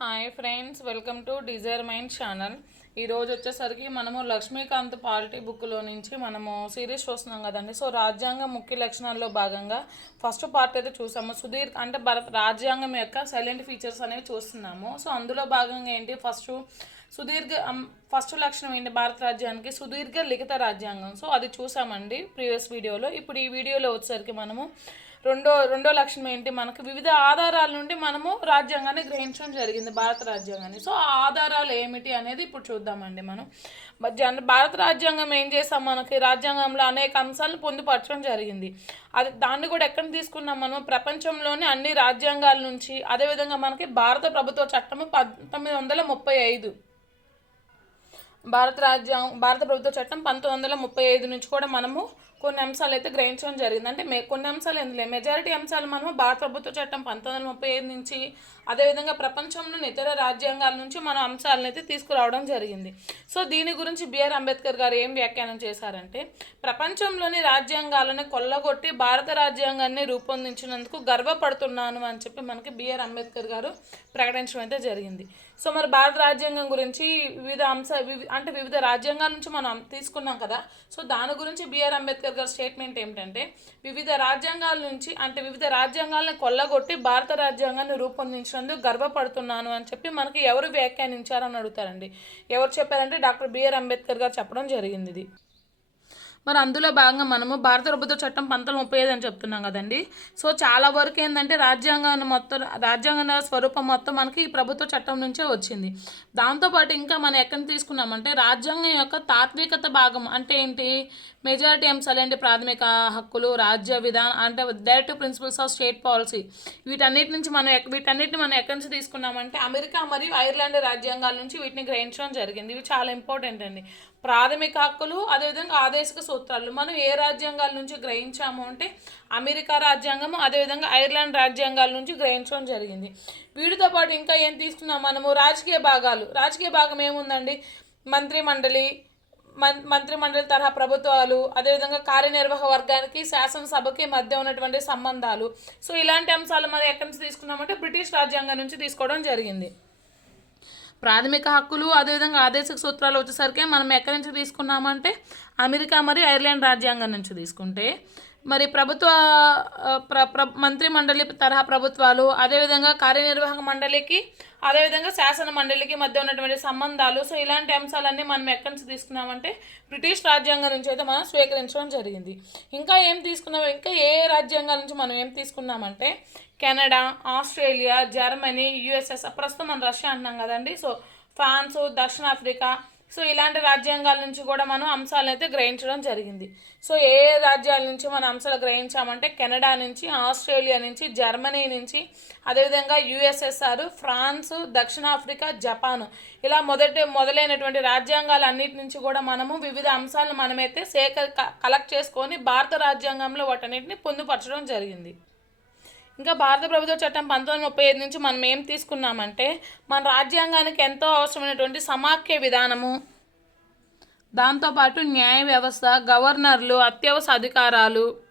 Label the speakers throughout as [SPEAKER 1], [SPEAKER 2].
[SPEAKER 1] Hi friends welcome to desire mind channel. ఈరోజు వచ్చేసరికి మనము లక్ష్మీకాంత్ పాలిటీ బుక్లో నుంచి మనము సిరీస్ చూస్తున్నాం కదండి. సో రాజ్యాంగం ముఖ్య లక్షణాల్లో భాగంగా ఫస్ట్ పార్ట్ అయితే చూసాము. సుధీర్ అంటే భారత రాజ్యాంగం యొక్క సైలెంట్ ఫీచర్స్ అనేవి చూస్తున్నాము. సో అందులో భాగంగా ఏంటి? ఫస్ట్ సుదీర్ఘ ఫస్ట్ లక్షణం ఏంటి? భారత రాజ్యానికి సుదీర్ఘ లిఖిత రాజ్యాంగం. సో అది చూసామండి ప్రీవియస్ వీడియోలో. ఇప్పుడు ఈ వీడియోలో వచ్చేసరికి మనము రెండో రెండో లక్షణం ఏంటి? మనకు వివిధ ఆధారాల నుండి మనము రాజ్యాంగాన్ని గ్రహించడం జరిగింది భారత రాజ్యాంగాన్ని. సో ఆ ఆధారాలు ఏమిటి అనేది ఇప్పుడు చూద్దామండి మనం. జన భారత రాజ్యాంగం ఏం చేసాం మనకి? రాజ్యాంగంలో అనేక అంశాలను పొందుపరచడం జరిగింది. అది దాన్ని కూడా ఎక్కడ తీసుకున్నాం మనం? ప్రపంచంలోని అన్ని రాజ్యాంగాల నుంచి. అదేవిధంగా మనకి భారత ప్రభుత్వ చట్టము పంతొమ్మిది వందల ముప్పై ఐదు. భారత రాజ్యాంగం భారత ప్రభుత్వ చట్టం పంతొమ్మిది వందల ముప్పై ఐదు నుంచి కూడా మనము కొన్ని అంశాలు అయితే గ్రహించడం జరిగింది. అంటే మే కొన్ని అంశాలు ఎందులే మెజారిటీ అంశాలు మనము భారత ప్రభుత్వ చట్టం పంతొమ్మిది వందల ముప్పై ఐదు నుంచి అదేవిధంగా ప్రపంచంలోని ఇతర రాజ్యాంగాల నుంచి మన అంశాలను అయితే తీసుకురావడం జరిగింది. సో దీని గురించి బిఆర్ అంబేద్కర్ గారు ఏం వ్యాఖ్యానం చేశారంటే ప్రపంచంలోని రాజ్యాంగాలను కొల్లగొట్టి భారత రాజ్యాంగాన్ని రూపొందించినందుకు గర్వపడుతున్నాను అని చెప్పి మనకి బిఆర్ అంబేద్కర్ గారు ప్రకటించడం అయితే జరిగింది. సో మరి భారత రాజ్యాంగం గురించి వివిధ అంశ వివి- అంటే వివిధ రాజ్యాంగాల నుంచి మనం తీసుకున్నాం కదా సో దాని గురించి బిఆర్ అంబేద్కర్ గారి స్టేట్మెంట్ ఏమిటంటే వివిధ రాజ్యాంగాల నుంచి అంటే వివిధ రాజ్యాంగాలను కొల్లగొట్టి భారత రాజ్యాంగాన్ని రూపొందించినందుకు గర్వపడుతున్నాను అని చెప్పి మనకి ఎవరు వ్యాఖ్యానించారని అడుగుతారండి. ఎవరు చెప్పారంటే డాక్టర్ బిఆర్ అంబేద్కర్ గారు చెప్పడం జరిగింది ఇది. మరి అందులో భాగంగా మనము భారత ప్రభుత్వ చట్టం పంతొమ్మిది ముప్పై ఐదు అని చెప్తున్నాం కదండి. సో చాలా వరకు ఏంటంటే రాజ్యాంగాన్ని మొత్తం రాజ్యాంగ స్వరూపం మొత్తం మనకి ఈ ప్రభుత్వ చట్టం నుంచే వచ్చింది. దాంతోపాటు ఇంకా మనం ఎక్కడ తీసుకున్నామంటే రాజ్యాంగం యొక్క తాత్వికత భాగం అంటే ఏంటి? మెజారిటీ అంశాలు అంటే ప్రాథమిక హక్కులు రాజ్య విధానం అంటే directive principles of state policy వీటన్నిటి నుంచి మనం వీటన్నిటిని మనం ఎక్కడి నుంచి తీసుకున్నామంటే అమెరికా మరియు ఐర్లాండ్ రాజ్యాంగాల నుంచి వీటిని గ్రహించడం జరిగింది. ఇవి చాలా ఇంపార్టెంట్ అండి. ప్రాథమిక హక్కులు అదేవిధంగా ఆదేశిక సూత్రాలు. మనం ఏ రాజ్యాంగాల నుంచి గ్రహించాము అంటే అమెరికా రాజ్యాంగము అదేవిధంగా ఐర్లాండ్ రాజ్యాంగాల నుంచి గ్రహించడం జరిగింది. వీటితో పాటు ఇంకా ఏం తీసుకున్నాం మనము? రాజకీయ భాగాలు. రాజకీయ భాగం ఏముందండి? మంత్రి మండలి మం మంత్రిమండలి తరహా ప్రభుత్వాలు అదేవిధంగా కార్యనిర్వాహక వర్గానికి శాసనసభకి మధ్య ఉన్నటువంటి సంబంధాలు. సో ఇలాంటి అంశాలు మనం ఎక్కడి నుంచి తీసుకున్నామంటే బ్రిటిష్ రాజ్యాంగం నుంచి తీసుకోవడం జరిగింది. ప్రాథమిక హక్కులు అదేవిధంగా ఆదేశక సూత్రాలు వచ్చేసరికి మనం ఎక్కడి నుంచి తీసుకున్నామంటే అమెరికా మరియు ఐర్లాండ్ రాజ్యాంగం నుంచి తీసుకుంటే మరి ప్రభుత్వ ప్ర ప్ర మంత్రి మండలి తరహా ప్రభుత్వాలు అదేవిధంగా కార్యనిర్వాహక మండలికి అదేవిధంగా శాసన మండలికి మధ్య ఉన్నటువంటి సంబంధాలు. సో ఇలాంటి అంశాలన్నీ మనం ఎక్కడి నుంచి తీసుకున్నామంటే బ్రిటిష్ రాజ్యాంగం నుంచి అయితే మనం స్వీకరించడం జరిగింది. ఇంకా ఏం తీసుకున్నాం? ఇంకా ఏ రాజ్యాంగాల నుంచి మనం ఏం తీసుకున్నామంటే కెనడా ఆస్ట్రేలియా జర్మనీ యుఎస్ఎస్ ప్రస్తుతం మనం రష్యా అంటున్నాం కదండి. సో ఫ్రాన్స్ దక్షిణాఫ్రికా సో ఇలాంటి రాజ్యాంగాల నుంచి కూడా మనం అంశాలను అయితే గ్రహించడం జరిగింది. సో ఏ రాజ్యాల నుంచి మనం అంశాలు గ్రహించామంటే కెనడా నుంచి ఆస్ట్రేలియా నుంచి జర్మనీ నుంచి అదేవిధంగా యుఎస్ఎస్ఆర్ ఫ్రాన్స్ దక్షిణాఫ్రికా జపాన్. ఇలా మొదటి మొదలైనటువంటి రాజ్యాంగాలు అన్నిటి నుంచి కూడా మనము వివిధ అంశాలను మనమైతే సేకర కలెక్ట్ చేసుకొని భారత రాజ్యాంగంలో వాటన్నిటిని పొందుపరచడం జరిగింది. ఇంకా భారత ప్రభుత్వ చట్టం పంతొమ్మిది ముప్పై ఐదు నుంచి మనం ఏం తీసుకున్నామంటే మన రాజ్యాంగానికి ఎంతో అవసరమైనటువంటి సమాఖ్య విధానము. దాంతోపాటు న్యాయ వ్యవస్థ గవర్నర్లు అత్యవసర అధికారాలు.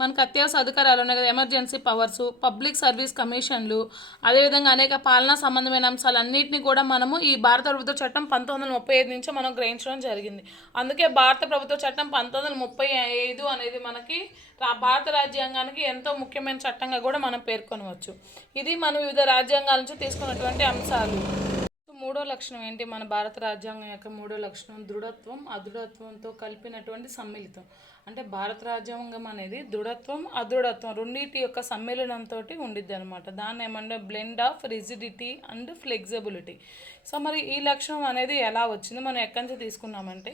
[SPEAKER 1] మనకు అత్యవసర అధికారాలు ఉన్నాయి కదా ఎమర్జెన్సీ పవర్స్ పబ్లిక్ సర్వీస్ కమిషన్లు అదేవిధంగా అనేక పాలనా సంబంధమైన అంశాలన్నింటినీ కూడా మనము ఈ భారత ప్రభుత్వ చట్టం పంతొమ్మిది వందల ముప్పై ఐదు నుంచి మనం గ్రహించడం జరిగింది. అందుకే భారత ప్రభుత్వ చట్టం పంతొమ్మిది వందల ముప్పై ఐదు అనేది మనకి రా- భారత రాజ్యాంగానికి ఎంతో ముఖ్యమైన చట్టంగా కూడా మనం పేర్కొనవచ్చు. ఇది మనం వివిధ రాజ్యాంగాల నుంచి తీసుకున్నటువంటి అంశాలు. మూడో లక్షణం ఏంటి? మన భారత రాజ్యాంగం యొక్క మూడో లక్షణం దృఢత్వం అదృఢత్వంతో కలిపినటువంటి సమ్మిళితం. అంటే భారత రాజ్యాంగం అనేది దృఢత్వం అదృఢత్వం రెండింటి యొక్క సమ్మేళనంతో ఉండిద్ది అనమాట దాన్ని ఏమంటే blend of rigidity and flexibility so మరి ఈ లక్షణం అనేది ఎలా వచ్చింది? మనం ఎక్కడి నుంచి తీసుకున్నామంటే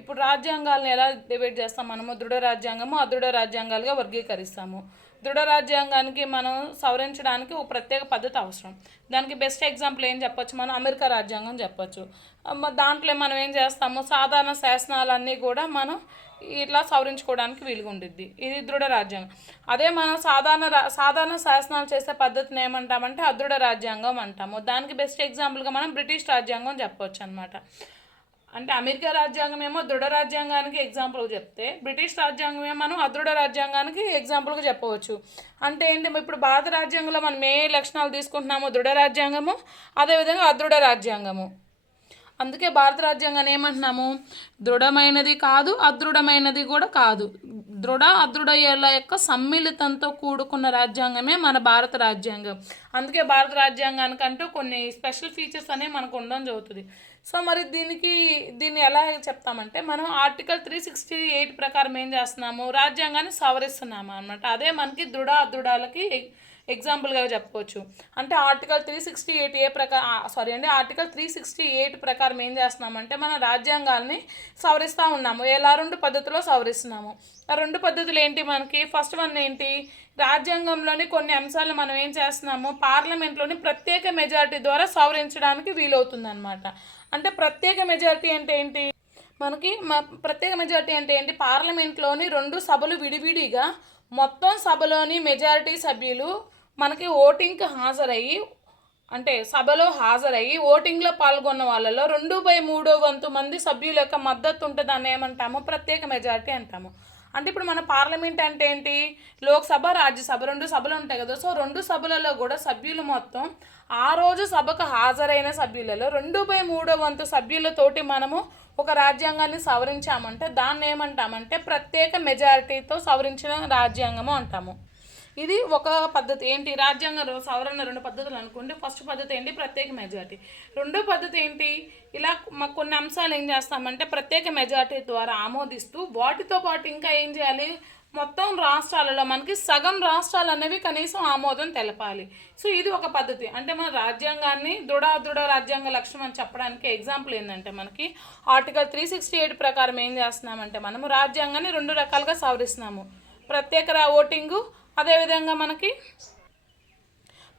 [SPEAKER 1] ఇప్పుడు రాజ్యాంగాలను ఎలా డివైడ్ చేస్తాం? మనము దృఢ రాజ్యాంగము అదృఢ రాజ్యాంగాలుగా వర్గీకరిస్తాము. దృఢ రాజ్యాంగానికి మనం సవరించడానికి ఒక ప్రత్యేక పద్ధతి అవసరం. దానికి బెస్ట్ ఎగ్జాంపుల్ ఏం చెప్పొచ్చు? మనం అమెరికా రాజ్యాంగం చెప్పొచ్చు. దాంట్లో మనం ఏం చేస్తాము సాధారణ శాసనాలన్నీ కూడా మనం ఇట్లా సవరించుకోవడానికి వీలుగా ఉండిద్ది. ఇది దృఢ రాజ్యాంగం. అదే మనం సాధారణ రా- సాధారణ శాసనాలు చేసే పద్ధతిని ఏమంటామంటే అదృఢ రాజ్యాంగం అంటాము. దానికి బెస్ట్ ఎగ్జాంపుల్గా మనం బ్రిటిష్ రాజ్యాంగం చెప్పవచ్చు అనమాట అంటే అమెరికా రాజ్యాంగం ఏమో దృఢ రాజ్యాంగానికి ఎగ్జాంపుల్ చెప్తే బ్రిటిష్ రాజ్యాంగం ఏమో మనం అదృఢ రాజ్యాంగానికి ఎగ్జాంపుల్గా చెప్పవచ్చు. అంటే ఏంటి ఇప్పుడు భారత రాజ్యాంగంలో మనం ఏ లక్షణాలు తీసుకుంటున్నామో దృఢ రాజ్యాంగము అదేవిధంగా అదృఢ రాజ్యాంగము. అందుకే భారత రాజ్యాంగాన్ని ఏమంటున్నాము? దృఢమైనది కాదు అదృఢమైనది కూడా కాదు. దృఢ అదృఢయ్యేల యొక్క సమ్మిళితంతో కూడుకున్న రాజ్యాంగమే మన భారత రాజ్యాంగం. అందుకే భారత రాజ్యాంగానికంటూ కొన్ని స్పెషల్ ఫీచర్స్ అనేవి మనకు ఉండడం జరుగుతుంది. సో మరి దీనికి దీన్ని ఎలా చెప్తామంటే మనం ఆర్టికల్ త్రీ సిక్స్టీ ఎయిట్ ప్రకారం ఏం చేస్తున్నాము? రాజ్యాంగాన్ని సవరిస్తున్నాము అనమాట అదే మనకి దృఢ అదృఢాలకి ఎగ్జాంపుల్గా చెప్పవచ్చు అంటే article three sixty eight A ప్రకారం సారీ అండి ఆర్టికల్ త్రీ సిక్స్టీ ఎయిట్ ప్రకారం ఏం చేస్తున్నామంటే మన రాజ్యాంగాల్ని సవరిస్తూ ఉన్నాము. ఎలా రెండు పద్ధతిలో సవరిస్తున్నాము. ఆ రెండు పద్ధతులు ఏంటి మనకి? ఫస్ట్ వన్ ఏంటి? రాజ్యాంగంలోని కొన్ని అంశాలను మనం ఏం చేస్తున్నాము? పార్లమెంట్లోని ప్రత్యేక మెజారిటీ ద్వారా సవరించడానికి వీలవుతుందన్నమాట. అంటే ప్రత్యేక మెజారిటీ అంటే ఏంటి? మనకి ప్రత్యేక మెజారిటీ అంటే ఏంటి? పార్లమెంట్లోని రెండు సభలు విడివిడిగా మొత్తం సభలోని మెజారిటీ సభ్యులు మనకి ఓటింగ్కి హాజరయ్యి అంటే సభలో హాజరయ్యి ఓటింగ్లో పాల్గొన్న వాళ్ళలో రెండు బై మూడో వంతు మంది సభ్యుల యొక్క మద్దతు ఉంటుంది దాన్ని ఏమంటాము? ప్రత్యేక మెజారిటీ అంటాము. అంటే ఇప్పుడు మన పార్లమెంట్ అంటే ఏంటి? లోక్సభ రాజ్యసభ రెండు సభలు ఉంటాయి కదా. సో రెండు సభలలో కూడా సభ్యులు మొత్తం ఆ రోజు సభకు హాజరైన సభ్యులలో రెండు బై మూడో వంతు సభ్యులతోటి మనము ఒక రాజ్యాంగాన్ని సవరించామంటే దాన్ని ఏమంటామంటే ప్రత్యేక మెజారిటీతో సవరించిన రాజ్యాంగము అంటాము. ఇది ఒక పద్ధతి ఏంటి? రాజ్యాంగ రో- సవరణ రెండు పద్ధతులు అనుకోండి ఫస్ట్ పద్ధతి ఏంటి? ప్రత్యేక మెజార్టీ రెండో పద్ధతి ఏంటి? ఇలా మాకు కొన్ని అంశాలు ఏం చేస్తామంటే ప్రత్యేక మెజార్టీ ద్వారా ఆమోదిస్తూ వాటితో పాటు ఇంకా ఏం చేయాలి? మొత్తం రాష్ట్రాలలో మనకి సగం రాష్ట్రాలు అనేవి కనీసం ఆమోదం తెలపాలి. సో ఇది ఒక పద్ధతి. అంటే మన రాజ్యాంగాన్ని దృఢ దృఢ రాజ్యాంగ లక్ష్యం అని చెప్పడానికి ఎగ్జాంపుల్ ఏంటంటే మనకి ఆర్టికల్ త్రీ సిక్స్టీ ఎయిట్ ప్రకారం ఏం చేస్తున్నామంటే మనము రాజ్యాంగాన్ని రెండు రకాలుగా సవరిస్తున్నాము. ప్రత్యేక ఓటింగు అదేవిధంగా మనకి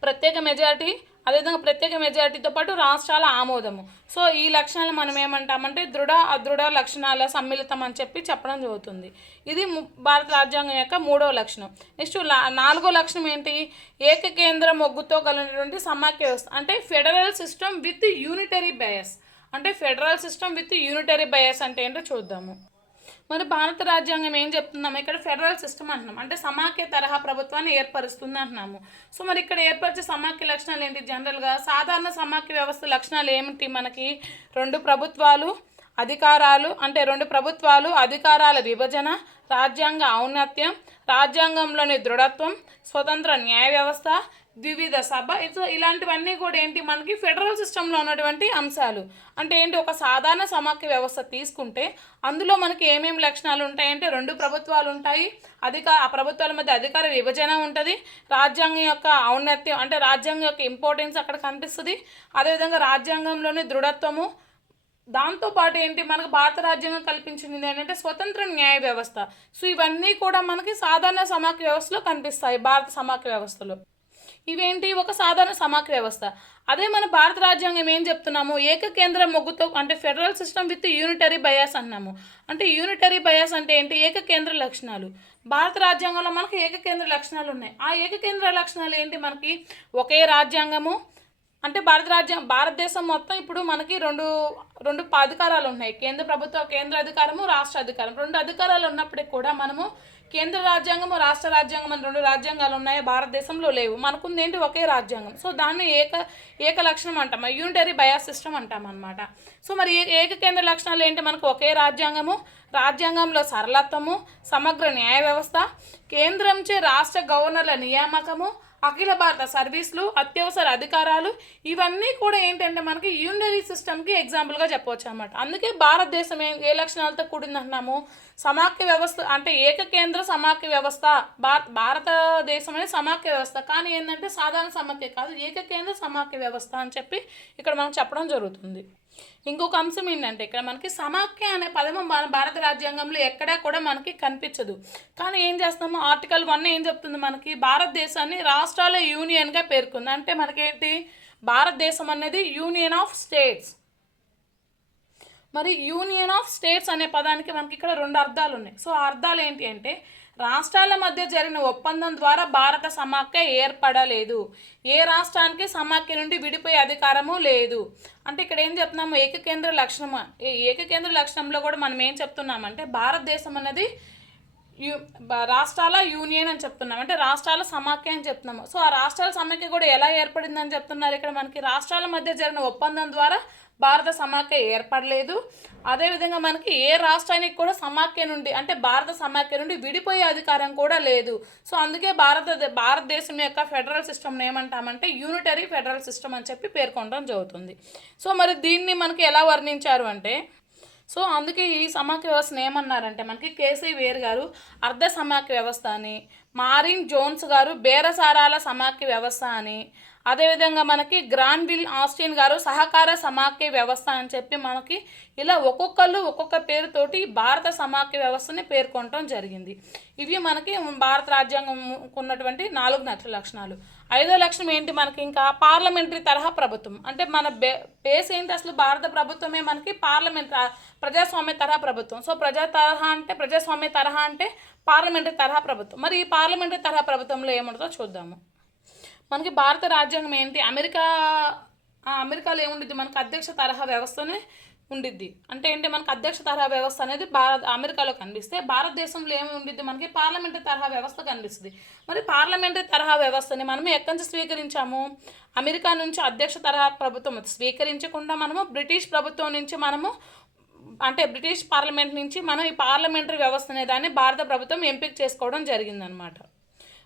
[SPEAKER 1] ప్రత్యేక మెజారిటీ అదేవిధంగా ప్రత్యేక మెజారిటీతో పాటు రాష్ట్రాల ఆమోదము. సో ఈ లక్షణాలు మనం ఏమంటామంటే దృఢ అదృఢ లక్షణాల సమ్మిళితం అని చెప్పి చెప్పడం జరుగుతుంది. ఇది భారత రాజ్యాంగం యొక్క మూడో లక్షణం. నెక్స్ట్ నాలుగో లక్షణం ఏంటి? ఏకకేంద్ర మొగ్గుతో కలిగినటువంటి సమాఖ్య వ్యవస్థ. అంటే federal system with unitary bias. అంటే federal system with unitary bias అంటే ఏంటో చూద్దాము. మరి భారత రాజ్యాంగం ఏం చెప్తున్నాము ఇక్కడ ఫెడరల్ సిస్టమ్ అంటున్నాం. అంటే సమాఖ్య తరహా ప్రభుత్వాన్ని ఏర్పరుస్తుంది అంటున్నాము. సో మరి ఇక్కడ ఏర్పరిచే సమాఖ్య లక్షణాలు ఏంటి జనరల్గా? సాధారణ సమాఖ్య వ్యవస్థ లక్షణాలు ఏమిటి? మనకి రెండు ప్రభుత్వాలు అధికారాలు అంటే రెండు ప్రభుత్వాలు అధికారాల విభజన రాజ్యాంగ ఔన్నత్యం రాజ్యాంగంలోని దృఢత్వం స్వతంత్ర న్యాయ వ్యవస్థ ద్వివిధ సభ. సో ఇలాంటివన్నీ కూడా ఏంటి? మనకి ఫెడరల్ సిస్టంలో ఉన్నటువంటి అంశాలు. అంటే ఏంటి? ఒక సాధారణ సమాఖ్య వ్యవస్థ తీసుకుంటే అందులో మనకి ఏమేమి లక్షణాలు ఉంటాయంటే రెండు ప్రభుత్వాలు ఉంటాయి. అధికార ఆ ప్రభుత్వాల మధ్య అధికార విభజన ఉంటుంది. రాజ్యాంగం యొక్క ఔన్నత్యం అంటే రాజ్యాంగం యొక్క ఇంపార్టెన్స్ అక్కడ కనిపిస్తుంది. అదేవిధంగా రాజ్యాంగంలోని దృఢత్వము. దాంతోపాటు ఏంటి? మనకు భారత రాజ్యాంగం కల్పించింది ఏంటంటే స్వతంత్ర న్యాయ వ్యవస్థ. సో ఇవన్నీ కూడా మనకి సాధారణ సమాఖ్య వ్యవస్థలో కనిపిస్తాయి భారత సమాఖ్య వ్యవస్థలో. ఇవేంటి? ఒక సాధారణ సమాఖ్య వ్యవస్థ. అదే మన భారత రాజ్యాంగం ఏం చెప్తున్నాము? ఏకకేంద్ర మొగ్గుతో అంటే federal system with unitary bias అన్నాము. అంటే యూనిటరీ బయాస్ అంటే ఏంటి? ఏకకేంద్ర లక్షణాలు. భారత రాజ్యాంగంలో మనకి ఏకకేంద్ర లక్షణాలు ఉన్నాయి. ఆ ఏకకేంద్ర లక్షణాలు ఏంటి? మనకి ఒకే రాజ్యాంగము అంటే భారత రాజ్యం భారతదేశం మొత్తం ఇప్పుడు మనకి రెండు రెండు అధికారాలు ఉన్నాయి. కేంద్ర ప్రభుత్వ కేంద్ర అధికారము రాష్ట్ర అధికారం. రెండు అధికారాలు ఉన్నప్పటికీ కూడా మనము కేంద్ర రాజ్యాంగము రాష్ట్ర రాజ్యాంగం అని రెండు రాజ్యాంగాలు ఉన్నాయి భారతదేశంలో లేవు. మనకుంది ఏంటి ఒకే రాజ్యాంగం? సో దాన్ని ఏక ఏక లక్షణం అంటాం. యూనిటరీ బయాస్ సిస్టమ్ అంటాం అనమాట సో మరి ఏక కేంద్ర లక్షణాలు ఏంటి? మనకు ఒకే రాజ్యాంగము రాజ్యాంగంలో సరళత్వము సమగ్ర న్యాయ వ్యవస్థ కేంద్రంచే రాష్ట్ర గవర్నర్ల నియామకము అఖిల భారత సర్వీసులు అత్యవసర అధికారాలు ఇవన్నీ కూడా ఏంటంటే మనకి యూనిటరీ సిస్టమ్కి ఎగ్జాంపుల్గా చెప్పవచ్చు అనమాట అందుకే భారతదేశం ఏ ఏ లక్షణాలతో కూడిందంటున్నాము సమాఖ్య వ్యవస్థ అంటే ఏకకేంద్ర సమాఖ్య వ్యవస్థ. భారత భారతదేశం అనేది సమాఖ్య వ్యవస్థ. కానీ ఏంటంటే సాధారణ సమాఖ్య కాదు ఏకకేంద్ర సమాఖ్య వ్యవస్థ అని చెప్పి ఇక్కడ మనం చెప్పడం జరుగుతుంది. ఇంకొక అంశం ఏంటంటే ఇక్కడ మనకి సమాఖ్య అనే పదము మన భారత రాజ్యాంగంలో ఎక్కడా కూడా మనకి కనిపించదు. కానీ ఏం చేస్తాము ఆర్టికల్ వన్ ఏం చెప్తుంది మనకి? భారతదేశాన్ని రాష్ట్రాల యూనియన్గా పేర్కొంది. అంటే మనకేంటి? భారతదేశం అనేది యూనియన్ ఆఫ్ స్టేట్స్. మరి యూనియన్ ఆఫ్ స్టేట్స్ అనే పదానికి మనకి ఇక్కడ రెండు అర్థాలు ఉన్నాయి. సో అర్థాలు ఏంటి అంటే రాష్ట్రాల మధ్య జరిగిన ఒప్పందం ద్వారా భారత సమాఖ్య ఏర్పడలేదు. ఏ రాష్ట్రానికి సమాఖ్య నుండి విడిపోయే అధికారము లేదు. అంటే ఇక్కడ ఏం చెప్తున్నాము? ఏకకేంద్ర లక్షణం ఏకకేంద్ర లక్షణంలో కూడా మనం ఏం చెప్తున్నామంటే భారతదేశం అనేది యూ రాష్ట్రాల యూనియన్ అని చెప్తున్నాం అంటే రాష్ట్రాల సమాఖ్య అని చెప్తున్నాము. సో ఆ రాష్ట్రాల సమాఖ్య కూడా ఎలా ఏర్పడిందని చెప్తున్నారు ఇక్కడ మనకి? రాష్ట్రాల మధ్య జరిగిన ఒప్పందం ద్వారా భారత సమాఖ్య ఏర్పడలేదు. అదేవిధంగా మనకి ఏ రాష్ట్రానికి కూడా సమాఖ్య నుండి అంటే భారత సమాఖ్య నుండి విడిపోయే అధికారం కూడా లేదు. సో అందుకే భారత భారతదేశం యొక్క ఫెడరల్ సిస్టమ్ని ఏమంటామంటే యూనిటరీ ఫెడరల్ సిస్టమ్ అని చెప్పి పేర్కొనడం జరుగుతుంది. సో మరి దీన్ని మనకి ఎలా వర్ణించారు అంటే సో అందుకే ఈ సమాఖ్య వ్యవస్థను ఏమన్నారంటే మనకి కేసీ వేర్ గారు అర్ధ సమాఖ్య వ్యవస్థ అని మారిన్ జోన్స్ గారు బేరసారాల సమాఖ్య వ్యవస్థ అని అదేవిధంగా మనకి గ్రాన్విల్ ఆస్టిన్ గారు సహకార సమాఖ్య వ్యవస్థ అని చెప్పి మనకి ఇలా ఒక్కొక్కళ్ళు ఒక్కొక్క పేరుతోటి భారత సమాఖ్య వ్యవస్థని పేర్కొనటం జరిగింది. ఇవి మనకి భారత రాజ్యాంగం ఉన్నటువంటి నాలుగు నక్ష లక్షణాలు. ఐదో లక్షణం ఏంటి మనకి? ఇంకా పార్లమెంటరీ తరహా ప్రభుత్వం. అంటే మన బే బేస్ ఏంటి అసలు భారత ప్రభుత్వమే మనకి పార్లమెంట్ ప్రజాస్వామ్య తరహా ప్రభుత్వం. సో ప్రజా తరహా అంటే ప్రజాస్వామ్య తరహా అంటే పార్లమెంటరీ తరహా ప్రభుత్వం. మరి ఈ పార్లమెంటరీ తరహా ప్రభుత్వంలో ఏముంటుందో చూద్దాము. మనకి భారత రాజ్యాంగం ఏంటి? అమెరికా అమెరికాలో ఏముండిద్ది? మనకి అధ్యక్ష తరహా వ్యవస్థనే ఉండిద్ది. అంటే ఏంటి? మనకి అధ్యక్ష తరహా వ్యవస్థ అనేది భారత అమెరికాలో కనిపిస్తే భారతదేశంలో ఏమి ఉండిద్ది? మనకి పార్లమెంటరీ తరహా వ్యవస్థ కనిపిస్తుంది. మరి పార్లమెంటరీ తరహా వ్యవస్థని మనం ఎక్కడి నుంచి స్వీకరించాము? అమెరికా నుంచి అధ్యక్ష తరహా ప్రభుత్వం స్వీకరించకుండా మనము బ్రిటిష్ ప్రభుత్వం నుంచి మనము అంటే బ్రిటిష్ పార్లమెంట్ నుంచి మనం ఈ పార్లమెంటరీ వ్యవస్థ అనే దాన్ని భారత ప్రభుత్వం ఎంపిక చేసుకోవడం జరిగిందనమాట.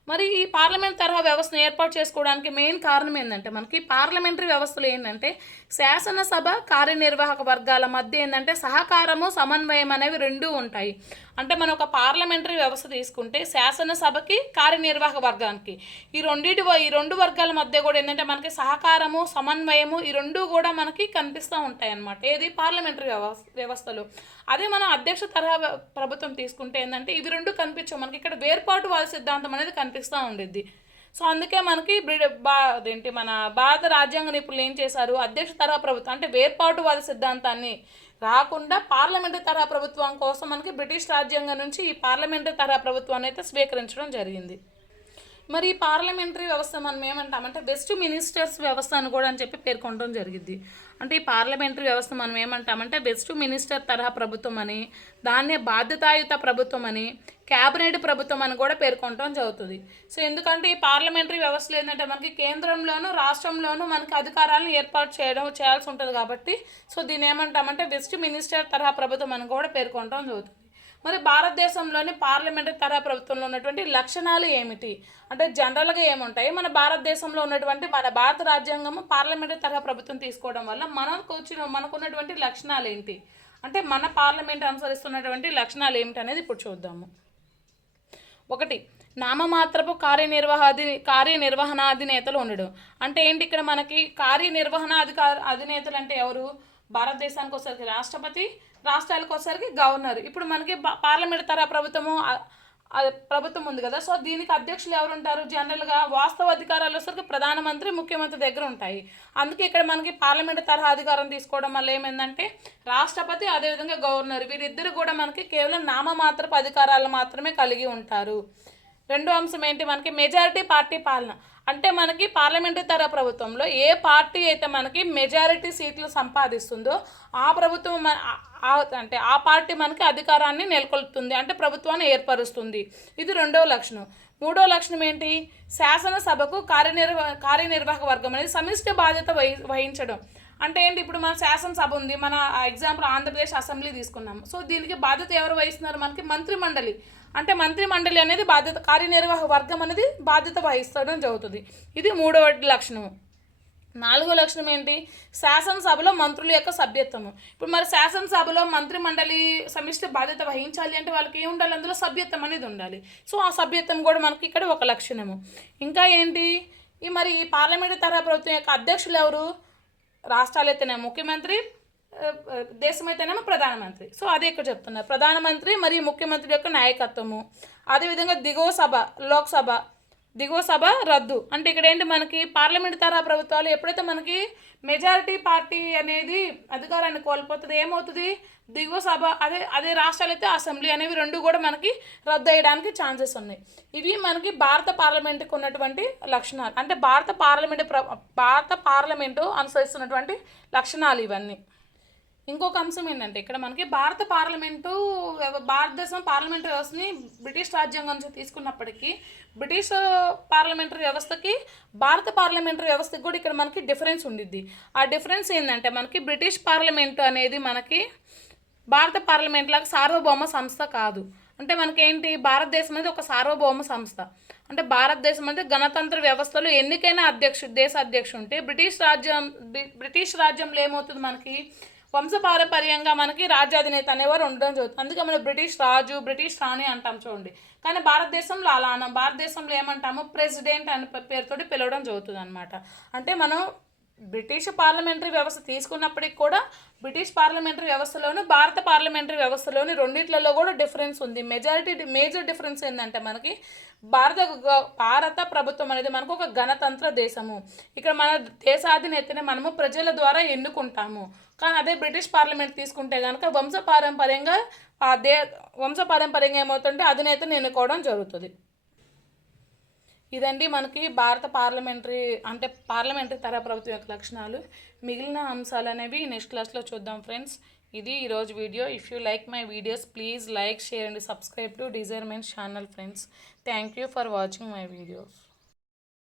[SPEAKER 1] మరి ఈ పార్లమెంట్ తరహా వ్యవస్థను ఏర్పాటు చేసుకోవడానికి మెయిన్ కారణం ఏంటంటే మనకి పార్లమెంటరీ వ్యవస్థలు ఏంటంటే శాసనసభ కార్యనిర్వాహక వర్గాల మధ్య ఏంటంటే సహకారము సమన్వయం అనేవి రెండూ ఉంటాయి. అంటే మనం ఒక పార్లమెంటరీ వ్యవస్థ తీసుకుంటే శాసనసభకి కార్యనిర్వాహక వర్గానికి. ఈ రెండింటి వ- ఈ రెండు వర్గాల మధ్య కూడా ఏంటంటే మనకి సహకారము సమన్వయము ఈ రెండు కూడా మనకి కనిపిస్తూ ఉంటాయి అన్నమాట ఏది? పార్లమెంటరీ వ్యవస్థ వ్యవస్థలో. అదే మనం అధ్యక్ష తరహా ప్రభుత్వం తీసుకుంటే ఏంటంటే ఇవి రెండు కనిపించవు. మనకి ఇక్కడ వేర్పాటు వాద సిద్ధాంతం అనేది కనిపిస్తూ ఉండిద్ది. సో అందుకే మనకి బ్రిడ్ బా అదేంటి మన భారత రాజ్యాంగ నిపుణులు ఏం చేశారు? అధ్యక్ష తరహా ప్రభుత్వం అంటే వేర్పాటువాద సిద్ధాంతాన్ని రాకుండా పార్లమెంటరీ తరహా ప్రభుత్వం కోసం మనకి బ్రిటిష్ రాజ్యాంగం నుంచి ఈ పార్లమెంటరీ తరహా ప్రభుత్వాన్ని అయితే స్వీకరించడం జరిగింది. మరి ఈ పార్లమెంటరీ వ్యవస్థ మనం ఏమంటామంటే బెస్ట్ మినిస్టర్స్ వ్యవస్థ అని కూడా అని చెప్పి పేర్కొనడం జరిగింది. అంటే ఈ పార్లమెంటరీ వ్యవస్థ మనం ఏమంటామంటే బెస్ట్ మినిస్టర్ తరహా ప్రభుత్వం అని దాన్నే బాధ్యతాయుత ప్రభుత్వం అని క్యాబినెట్ ప్రభుత్వం అని కూడా పేర్కొనడం జరుగుతుంది. సో ఎందుకంటే ఈ పార్లమెంటరీ వ్యవస్థలు ఏంటంటే మనకి కేంద్రంలోనూ రాష్ట్రంలోనూ మనకి అధికారాలను ఏర్పాటు చేయడం చేయాల్సి ఉంటుంది కాబట్టి సో దీన్ని ఏమంటామంటే బెస్ట్ మినిస్టర్ తరహా ప్రభుత్వం అని కూడా పేర్కొనడం జరుగుతుంది. మరి భారతదేశంలోని పార్లమెంటరీ తరహా ప్రభుత్వంలో ఉన్నటువంటి లక్షణాలు ఏమిటి? అంటే జనరల్గా ఏముంటాయి? మన భారతదేశంలో ఉన్నటువంటి మన భారత రాజ్యాంగము పార్లమెంటరీ తరహా ప్రభుత్వం తీసుకోవడం వల్ల మనకు వచ్చిన మనకు ఉన్నటువంటి లక్షణాలు ఏంటి? అంటే మన పార్లమెంట్ అనుసరిస్తున్నటువంటి లక్షణాలు ఏమిటి అనేది ఇప్పుడు చూద్దాము. ఒకటి నామమాత్రపు కార్యనిర్వహాధి కార్యనిర్వహణాధినేతలు ఉండడం అంటే ఏంటి ఇక్కడ మనకి? కార్యనిర్వహణ అధికార అధినేతలు అంటే ఎవరు? భారతదేశానికి ఒకసారి రాష్ట్రపతి రాష్ట్రాలకు వచ్చేసరికి గవర్నర్. ఇప్పుడు మనకి పార్లమెంట్ తరహా ప్రభుత్వము ప్రభుత్వం ఉంది కదా. సో దీనికి అధ్యక్షులు ఎవరు ఉంటారు జనరల్గా వాస్తవ అధికారాలు వచ్చరికి ప్రధానమంత్రి ముఖ్యమంత్రి దగ్గర ఉంటాయి. అందుకే ఇక్కడ మనకి పార్లమెంట్ తరహా అధికారం తీసుకోవడం వల్ల ఏమైందంటే రాష్ట్రపతి అదేవిధంగా గవర్నర్. వీరిద్దరు కూడా మనకి కేవలం నామమాత్రపు అధికారాలు మాత్రమే కలిగి ఉంటారు. రెండో అంశం ఏంటి? మనకి మెజారిటీ పార్టీ పాలన. అంటే మనకి పార్లమెంటరీ తర ప్రభుత్వంలో ఏ పార్టీ అయితే మనకి మెజారిటీ సీట్లు సంపాదిస్తుందో ఆ ప్రభుత్వం మన- ఆ- అంటే ఆ పార్టీ మనకి అధికారాన్ని నెలకొల్పుతుంది అంటే ప్రభుత్వాన్ని ఏర్పరుస్తుంది. ఇది రెండవ లక్షణం. మూడో లక్షణం ఏంటి? శాసనసభకు కార్యనిర్వ కార్యనిర్వాహక వర్గం అనేది సమిష్టి బాధ్యత వహి వహించడం. అంటే ఏంటి? ఇప్పుడు మన శాసనసభ ఉంది మన ఎగ్జాంపుల్ ఆంధ్రప్రదేశ్ అసెంబ్లీ తీసుకున్నాం సో దీనికి బాధ్యత ఎవరు వహిస్తున్నారు? మనకి మంత్రి మండలి అంటే మంత్రి మండలి అనేది బాధ్యత కార్యనిర్వాహక వర్గం అనేది బాధ్యత వహిస్తడం జరుగుతుంది. ఇది మూడవ లక్షణం నాలుగో లక్షణం ఏంటి? శాసనసభలో మంత్రుల యొక్క సభ్యత్వము. ఇప్పుడు మరి శాసనసభలో మంత్రి మండలి సమిష్టి బాధ్యత వహించాలి అంటే వాళ్ళకి ఏం ఉండాలి? అందులో సభ్యత్వం అనేది ఉండాలి. సో ఆ సభ్యత్వం కూడా మనకి ఇక్కడ ఒక లక్షణము. ఇంకా ఏంటి? ఈ మరి ఈ పార్లమెంటు తరహా ప్రభుత్వం యొక్క అధ్యక్షులు ఎవరు? రాష్ట్రాలు అయితేనే ముఖ్యమంత్రి దేశం అయితేనేమో ప్రధానమంత్రి. సో అదే ఇక్కడ చెప్తున్నారు ప్రధానమంత్రి మరియు ముఖ్యమంత్రి యొక్క నాయకత్వము. అదేవిధంగా దిగువ సభ లోక్సభ దిగువ సభ రద్దు. అంటే ఇక్కడ ఏంటి మనకి పార్లమెంట్ తరహా ప్రభుత్వాలు ఎప్పుడైతే మనకి మెజారిటీ పార్టీ అనేది అధికారాన్ని కోల్పోతుంది ఏమవుతుంది? దిగువ సభ అదే అదే రాష్ట్రాలు అయితే అసెంబ్లీ అనేవి రెండు కూడా మనకి రద్దు అయ్యడానికి ఛాన్సెస్ ఉన్నాయి. ఇవి మనకి భారత పార్లమెంటుకు ఉన్నటువంటి లక్షణాలు. అంటే భారత పార్లమెంటు ప్ర భారత పార్లమెంటు అనుసరిస్తున్నటువంటి లక్షణాలు ఇవన్నీ. ఇంకొక అంశం ఏంటంటే ఇక్కడ మనకి భారత పార్లమెంటు భారతదేశం పార్లమెంటు వ్యవస్థని బ్రిటిష్ రాజ్యాంగం నుంచి తీసుకున్నప్పటికీ బ్రిటిష్ పార్లమెంటరీ వ్యవస్థకి భారత పార్లమెంటరీ వ్యవస్థకి కూడా ఇక్కడ మనకి డిఫరెన్స్ ఉండిద్ది. ఆ డిఫరెన్స్ ఏంటంటే మనకి బ్రిటిష్ పార్లమెంటు అనేది మనకి భారత పార్లమెంట్ లాగా సార్వభౌమ సంస్థ కాదు. అంటే మనకేంటి? భారతదేశం అనేది ఒక సార్వభౌమ సంస్థ. అంటే భారతదేశం అనేది గణతంత్ర వ్యవస్థలో ఎన్నికైన అధ్యక్షుడు దేశ అధ్యక్షుడు ఉంటే బ్రిటిష్ రాజ్యం బ్రిటిష్ రాజ్యంలో ఏమవుతుంది మనకి? వంశపారపర్యంగా మనకి రాజ్యాధినేత అనేవారు ఉండడం జరుగుతుంది. అందుకే మనం బ్రిటిష్ రాజు బ్రిటిష్ రాణి అంటాం చూడండి. కానీ భారతదేశంలో అలా అనం భారతదేశంలో ఏమంటాము? ప్రెసిడెంట్ అనే పేరుతోటి పిలవడం జరుగుతుంది అనమాట అంటే మనం బ్రిటిష్ పార్లమెంటరీ వ్యవస్థ తీసుకున్నప్పటికి కూడా బ్రిటిష్ పార్లమెంటరీ వ్యవస్థలోను భారత పార్లమెంటరీ వ్యవస్థలోని రెండిట్లలో కూడా డిఫరెన్స్ ఉంది. మెజారిటీ మేజర్ డిఫరెన్స్ ఏంటంటే మనకి భారత గ- భారత ప్రభుత్వం అనేది మనకు ఒక గణతంత్ర దేశము. ఇక్కడ మన దేశాధినేతని మనము ప్రజల ద్వారా ఎన్నుకుంటాము. కానీ అదే బ్రిటిష్ పార్లమెంట్ తీసుకుంటే కనుక వంశపారంపర్యంగా ఆ దే వంశపారంపర్యంగా ఏమవుతుంటే అధినేతను ఎన్నుకోవడం జరుగుతుంది. ఇదండి మనకి భారత పార్లమెంటరీ అంటే పార్లమెంటరీ తర ప్రభుత్వం యొక్క లక్షణాలు. మిగిలిన అంశాలు అనేవి నెక్స్ట్ క్లాస్లో చూద్దాం ఫ్రెండ్స్. ఇది ఈరోజు video. If you like my videos please like share and subscribe to desire mind channel friends thank you for watching my videos